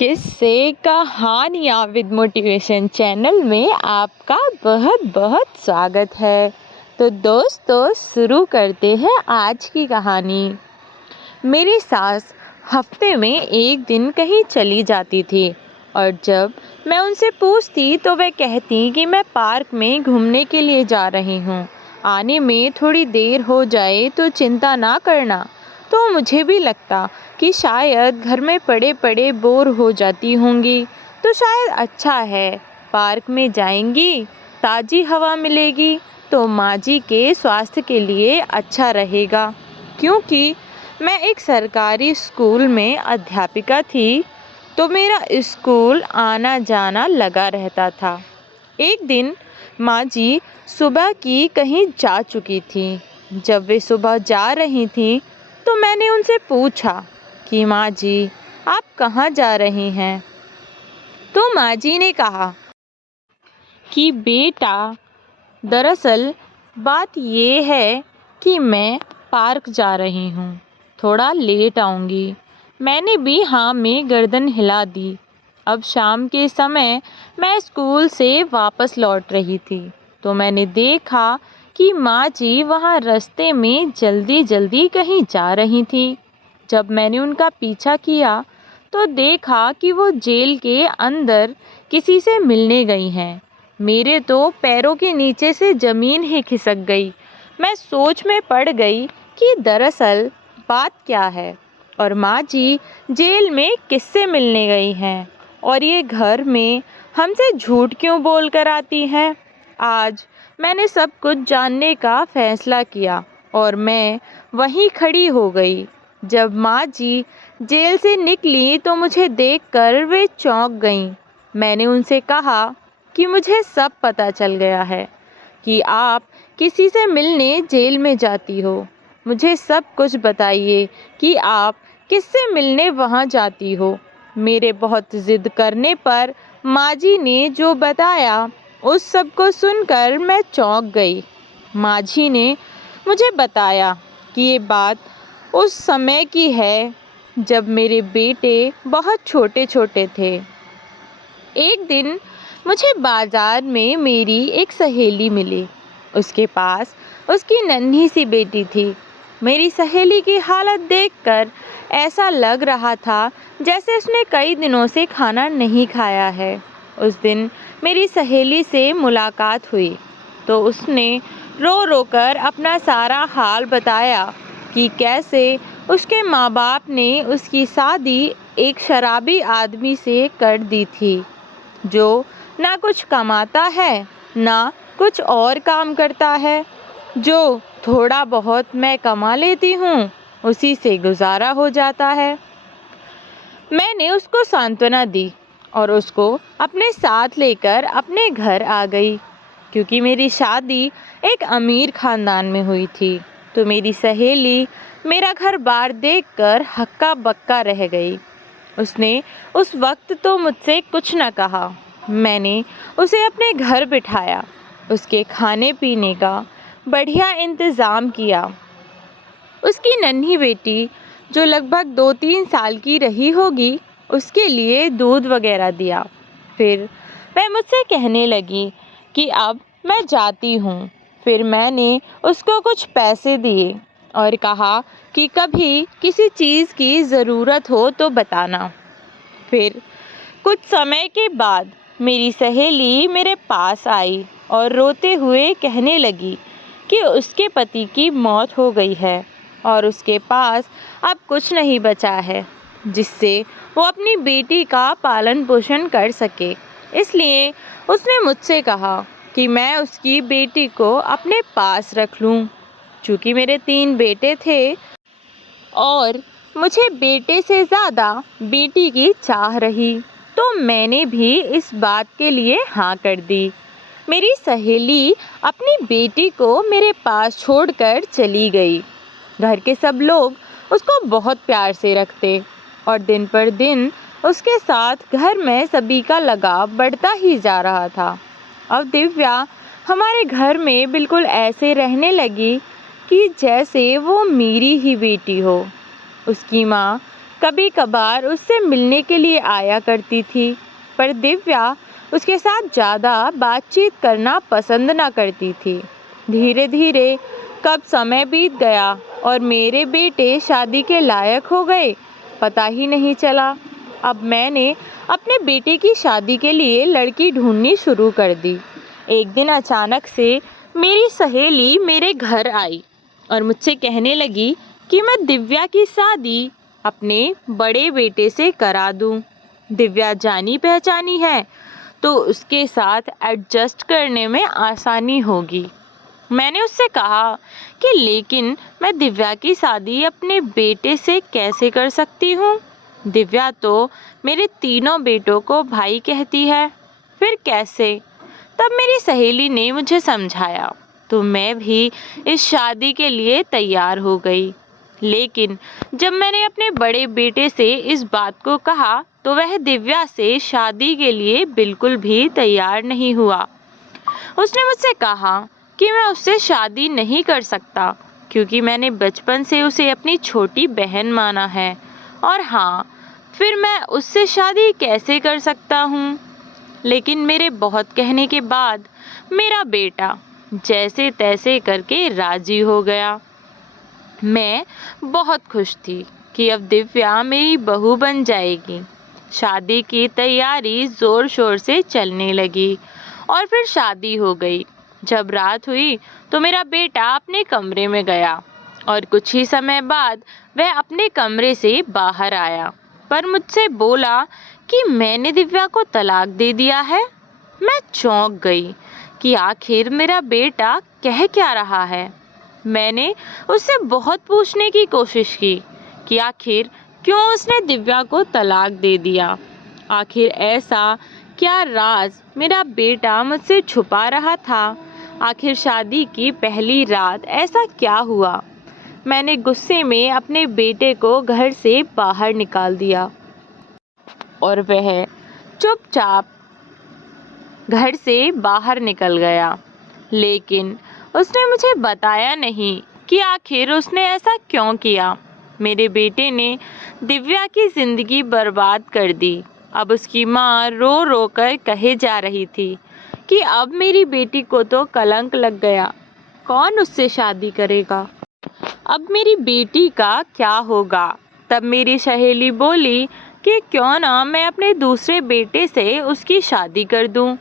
किस्से कहानियाँ with motivation channel में आपका बहुत बहुत स्वागत है। तो दोस्तों शुरू करते हैं आज की कहानी। मेरी सास हफ्ते में एक दिन कहीं चली जाती थी और जब मैं उनसे पूछती तो वे कहती कि मैं पार्क में घूमने के लिए जा रही हूँ, आने में थोड़ी देर हो जाए तो चिंता ना करना। तो मुझे भी लगता कि शायद घर में पड़े पड़े बोर हो जाती होंगी, तो शायद अच्छा है पार्क में जाएंगी, ताज़ी हवा मिलेगी तो माँ जी के स्वास्थ्य के लिए अच्छा रहेगा। क्योंकि मैं एक सरकारी स्कूल में अध्यापिका थी तो मेरा स्कूल आना जाना लगा रहता था। एक दिन माँ जी सुबह की कहीं जा चुकी थी। जब वे सुबह जा रही थी तो मैंने उनसे पूछा कि माँ जी आप कहाँ जा रही हैं। तो माँ जी ने कहा कि बेटा दरअसल बात ये है कि मैं पार्क जा रही हूँ, थोड़ा लेट आऊँगी। मैंने भी हाँ में गर्दन हिला दी। अब शाम के समय मैं स्कूल से वापस लौट रही थी तो मैंने देखा कि माँ जी वहाँ रास्ते में जल्दी जल्दी कहीं जा रही थी। जब मैंने उनका पीछा किया तो देखा कि वो जेल के अंदर किसी से मिलने गई हैं। मेरे तो पैरों के नीचे से ज़मीन ही खिसक गई। मैं सोच में पड़ गई कि दरअसल बात क्या है और माँ जी जेल में किससे मिलने गई हैं और ये घर में हमसे झूठ क्यों बोल कर आती हैं। आज मैंने सब कुछ जानने का फैसला किया और मैं वहीं खड़ी हो गई। जब माँ जी जेल से निकली तो मुझे देखकर वे चौंक गईं। मैंने उनसे कहा कि मुझे सब पता चल गया है कि आप किसी से मिलने जेल में जाती हो। मुझे सब कुछ बताइए कि आप किससे मिलने वहाँ जाती हो। मेरे बहुत ज़िद करने पर माँ जी ने जो बताया उस सब को सुनकर मैं चौंक गई। माँ जी ने मुझे बताया कि ये बात उस समय की है जब मेरे बेटे बहुत छोटे छोटे थे। एक दिन मुझे बाजार में मेरी एक सहेली मिली। उसके पास उसकी नन्ही सी बेटी थी। मेरी सहेली की हालत देखकर ऐसा लग रहा था जैसे उसने कई दिनों से खाना नहीं खाया है। उस दिन मेरी सहेली से मुलाकात हुई तो उसने रो रो कर अपना सारा हाल बताया कि कैसे उसके माँ बाप ने उसकी शादी एक शराबी आदमी से कर दी थी जो ना कुछ कमाता है ना कुछ और काम करता है। जो थोड़ा बहुत मैं कमा लेती हूँ उसी से गुजारा हो जाता है। मैंने उसको सांत्वना दी और उसको अपने साथ लेकर अपने घर आ गई। क्योंकि मेरी शादी एक अमीर ख़ानदान में हुई थी तो मेरी सहेली मेरा घर बार देखकर हक्का बक्का रह गई। उसने उस वक्त तो मुझसे कुछ न कहा। मैंने उसे अपने घर बिठाया, उसके खाने पीने का बढ़िया इंतज़ाम किया। उसकी नन्ही बेटी जो लगभग 2-3 साल की रही होगी उसके लिए दूध वगैरह दिया। फिर वह मुझसे कहने लगी कि अब मैं जाती हूँ। फिर मैंने उसको कुछ पैसे दिए और कहा कि कभी किसी चीज़ की ज़रूरत हो तो बताना। फिर कुछ समय के बाद मेरी सहेली मेरे पास आई और रोते हुए कहने लगी कि उसके पति की मौत हो गई है और उसके पास अब कुछ नहीं बचा है जिससे वो अपनी बेटी का पालन पोषण कर सके। इसलिए उसने मुझसे कहा कि मैं उसकी बेटी को अपने पास रख लूं। चूँकि मेरे 3 बेटे थे और मुझे बेटे से ज़्यादा बेटी की चाह रही तो मैंने भी इस बात के लिए हाँ कर दी। मेरी सहेली अपनी बेटी को मेरे पास छोड़कर चली गई। घर के सब लोग उसको बहुत प्यार से रखते और दिन पर दिन उसके साथ घर में सभी का लगाव बढ़ता ही जा रहा था। अब दिव्या हमारे घर में बिल्कुल ऐसे रहने लगी कि जैसे वो मेरी ही बेटी हो। उसकी माँ कभी कभार उससे मिलने के लिए आया करती थी, पर दिव्या उसके साथ ज़्यादा बातचीत करना पसंद ना करती थी। धीरे धीरे कब समय बीत गया और मेरे बेटे शादी के लायक हो गए, पता ही नहीं चला। अब मैंने अपने बेटे की शादी के लिए लड़की ढूंढनी शुरू कर दी। एक दिन अचानक से मेरी सहेली मेरे घर आई और मुझसे कहने लगी कि मैं दिव्या की शादी अपने बड़े बेटे से करा दूं। दिव्या जानी पहचानी है, तो उसके साथ एडजस्ट करने में आसानी होगी। मैंने उससे कहा कि लेकिन मैं दिव्या की शादी अपने बेटे से कैसे कर सकती हूँ? दिव्या तो मेरे तीनों बेटों को भाई कहती है, फिर कैसे? तब मेरी सहेली ने मुझे समझाया, तो मैं भी इस शादी के लिए तैयार हो गई। लेकिन जब मैंने अपने बड़े बेटे से इस बात को कहा, तो वह दिव्या से शादी के लिए बिल्कुल भी तैयार नहीं हुआ। उसने मुझसे कहा कि मैं उससे शादी नहीं कर सकता, क्योंकि मैंने बचपन से उसे अपनी छोटी बहन माना है। और हाँ, फिर मैं उससे शादी कैसे कर सकता हूँ? लेकिन मेरे बहुत कहने के बाद मेरा बेटा जैसे तैसे करके राजी हो गया। मैं बहुत खुश थी कि अब दिव्या मेरी बहू बन जाएगी। शादी की तैयारी जोर शोर से चलने लगी और फिर शादी हो गई। जब रात हुई तो मेरा बेटा अपने कमरे में गया और कुछ ही समय बाद वह अपने कमरे से बाहर आया, पर मुझसे बोला कि मैंने दिव्या को तलाक दे दिया है। मैं चौंक गई कि आखिर मेरा बेटा कह क्या रहा है। मैंने उससे बहुत पूछने की कोशिश की कि आखिर क्यों उसने दिव्या को तलाक दे दिया। आखिर ऐसा क्या राज मेरा बेटा मुझसे छुपा रहा था? आखिर शादी की पहली रात ऐसा क्या हुआ? मैंने गुस्से में अपने बेटे को घर से बाहर निकाल दिया और वह चुपचाप घर से बाहर निकल गया। लेकिन उसने मुझे बताया नहीं कि आखिर उसने ऐसा क्यों किया। मेरे बेटे ने दिव्या की जिंदगी बर्बाद कर दी। अब उसकी माँ रो रो कर कहे जा रही थी कि अब मेरी बेटी को तो कलंक लग गया, कौन उससे शादी करेगा? अब मेरी बेटी का क्या होगा? तब मेरी सहेली बोली कि क्यों ना मैं अपने दूसरे बेटे से उसकी शादी कर दूं।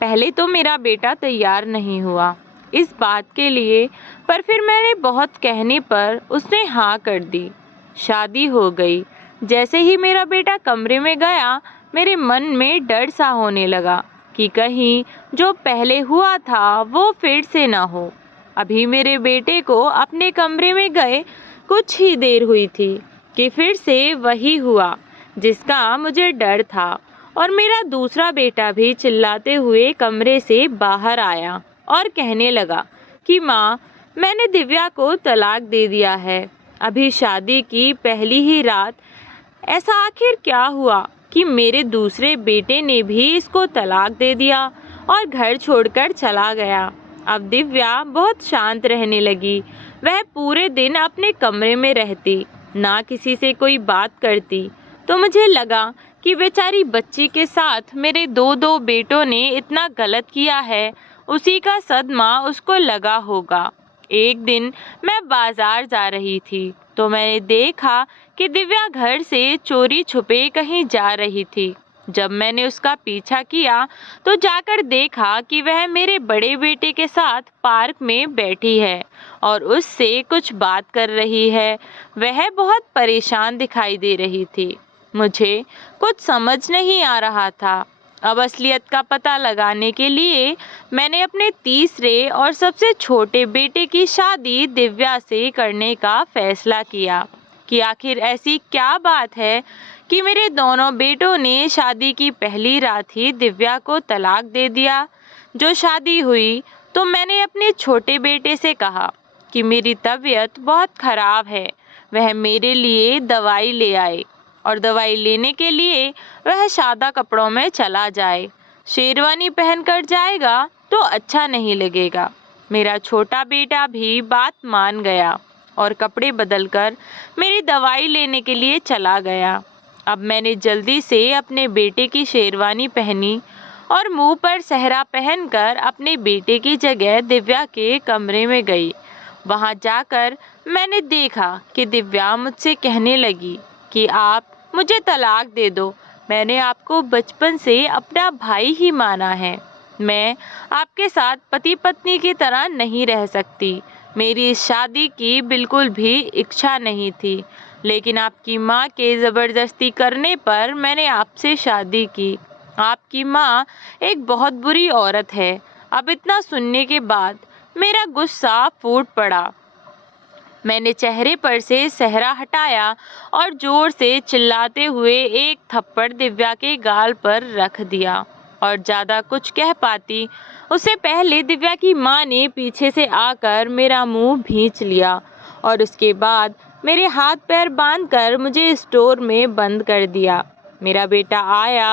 पहले तो मेरा बेटा तैयार नहीं हुआ इस बात के लिए, पर फिर मैंने बहुत कहने पर उसने हाँ कर दी। शादी हो गई। जैसे ही मेरा बेटा कमरे में गया, मेरे मन में डर सा होने लगा कि कहीं जो पहले हुआ था वो फिर से ना हो। अभी मेरे बेटे को अपने कमरे में गए कुछ ही देर हुई थी कि फिर से वही हुआ जिसका मुझे डर था, और मेरा दूसरा बेटा भी चिल्लाते हुए कमरे से बाहर आया और कहने लगा कि माँ, मैंने दिव्या को तलाक दे दिया है। अभी शादी की पहली ही रात ऐसा आखिर क्या हुआ कि मेरे दूसरे बेटे ने भी इसको तलाक दे दिया और घर छोड़कर चला गया। अब दिव्या बहुत शांत रहने लगी। वह पूरे दिन अपने कमरे में रहती, ना किसी से कोई बात करती। तो मुझे लगा कि बेचारी बच्ची के साथ मेरे दो बेटों ने इतना गलत किया है, उसी का सदमा उसको लगा होगा। एक दिन मैं बाजार जा रही थी, तो मैंने देखा कि दिव्या घर से चोरी छुपे कहीं जा रही थी। जब मैंने उसका पीछा किया तो जाकर देखा कि वह मेरे बड़े बेटे के साथ पार्क में बैठी है और उससे कुछ बात कर रही है। वह बहुत परेशान दिखाई दे रही थी। मुझे कुछ समझ नहीं आ रहा था। अब असलियत का पता लगाने के लिए मैंने अपने तीसरे और सबसे छोटे बेटे की शादी दिव्या से करने का फैसला किया कि आखिर ऐसी क्या बात है कि मेरे दोनों बेटों ने शादी की पहली रात ही दिव्या को तलाक दे दिया। जो शादी हुई तो मैंने अपने छोटे बेटे से कहा कि मेरी तबीयत बहुत खराब है, वह मेरे लिए दवाई ले आए, और दवाई लेने के लिए वह सादा कपड़ों में चला जाए। शेरवानी पहनकर जाएगा तो अच्छा नहीं लगेगा। मेरा छोटा बेटा भी बात मान गया और कपड़े बदलकर मेरी दवाई लेने के लिए चला गया। अब मैंने जल्दी से अपने बेटे की शेरवानी पहनी और मुंह पर सेहरा पहनकर अपने बेटे की जगह दिव्या के कमरे में गई। वहां जाकर मैंने देखा कि दिव्या मुझसे कहने लगी कि आप मुझे तलाक दे दो। मैंने आपको बचपन से अपना भाई ही माना है। मैं आपके साथ पति पत्नी की तरह नहीं रह सकती। मेरी इस शादी की बिल्कुल भी इच्छा नहीं थी, लेकिन आपकी माँ के ज़बरदस्ती करने पर मैंने आपसे शादी की। आपकी माँ एक बहुत बुरी औरत है। अब इतना सुनने के बाद मेरा गुस्सा फूट पड़ा। मैंने चेहरे पर से सेहरा हटाया और जोर से चिल्लाते हुए एक थप्पड़ दिव्या के गाल पर रख दिया। और ज़्यादा कुछ कह पाती उससे पहले दिव्या की माँ ने पीछे से आकर मेरा मुंह भींच लिया और उसके बाद मेरे हाथ पैर बांधकर मुझे स्टोर में बंद कर दिया। मेरा बेटा आया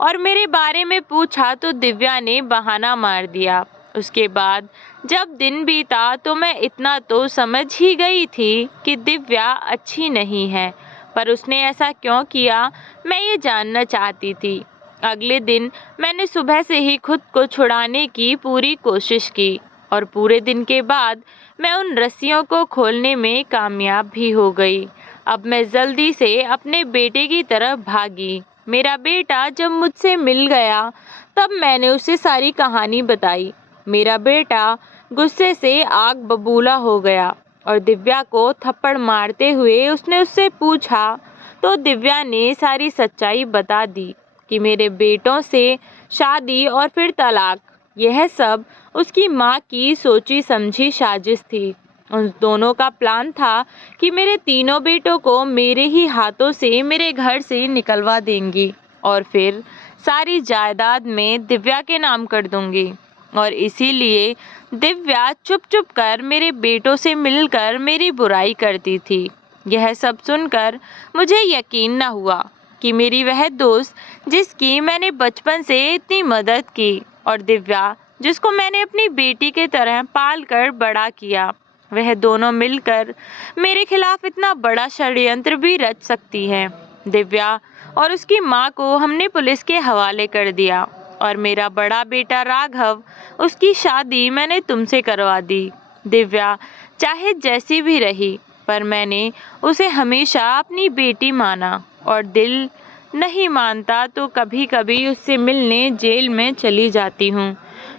और मेरे बारे में पूछा तो दिव्या ने बहाना मार दिया। उसके बाद जब दिन बीता तो मैं इतना तो समझ ही गई थी कि दिव्या अच्छी नहीं है, पर उसने ऐसा क्यों किया मैं ये जानना चाहती थी। अगले दिन मैंने सुबह से ही खुद को छुड़ाने की पूरी कोशिश की और पूरे दिन के बाद मैं उन रस्सियों को खोलने में कामयाब भी हो गई। अब मैं जल्दी से अपने बेटे की तरफ भागी। मेरा बेटा जब मुझसे मिल गया तब मैंने उसे सारी कहानी बताई। मेरा बेटा गुस्से से आग बबूला हो गया और दिव्या को थप्पड़ मारते हुए उसने उससे पूछा तो दिव्या ने सारी सच्चाई बता दी कि मेरे बेटों से शादी और फिर तलाक, यह सब उसकी माँ की सोची समझी साजिश थी। उन दोनों का प्लान था कि मेरे तीनों बेटों को मेरे ही हाथों से मेरे घर से निकलवा देंगी और फिर सारी जायदाद में दिव्या के नाम कर दूंगी। और इसीलिए दिव्या चुप चुप कर मेरे बेटों से मिलकर मेरी बुराई करती थी। यह सब सुनकर मुझे यकीन न हुआ कि मेरी वह दोस्त जिसकी मैंने बचपन से इतनी मदद की और दिव्या जिसको मैंने अपनी बेटी के तरह पाल कर बड़ा किया, वह दोनों मिलकर मेरे खिलाफ इतना बड़ा षड्यंत्र भी रच सकती है। दिव्या और उसकी माँ को हमने पुलिस के हवाले कर दिया और मेरा बड़ा बेटा राघव, उसकी शादी मैंने तुमसे करवा दी। दिव्या चाहे जैसी भी रही, पर मैंने उसे हमेशा अपनी बेटी माना और दिल नहीं मानता तो कभी कभी उससे मिलने जेल में चली जाती हूँ,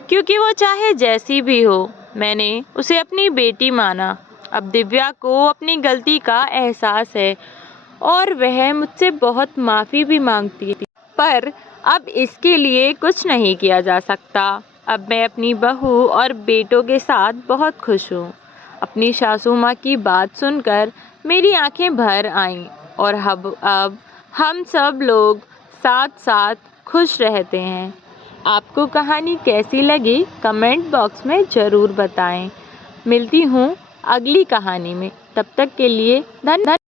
क्योंकि वो चाहे जैसी भी हो मैंने उसे अपनी बेटी माना। अब दिव्या को अपनी गलती का एहसास है और वह मुझसे बहुत माफ़ी भी मांगती थी, पर अब इसके लिए कुछ नहीं किया जा सकता। अब मैं अपनी बहू और बेटों के साथ बहुत खुश हूँ। अपनी सासू माँ की बात सुनकर मेरी आंखें भर आईं और अब हम सब लोग साथ साथ खुश रहते हैं। आपको कहानी कैसी लगी कमेंट बॉक्स में ज़रूर बताएं। मिलती हूँ अगली कहानी में, तब तक के लिए धन्यवाद।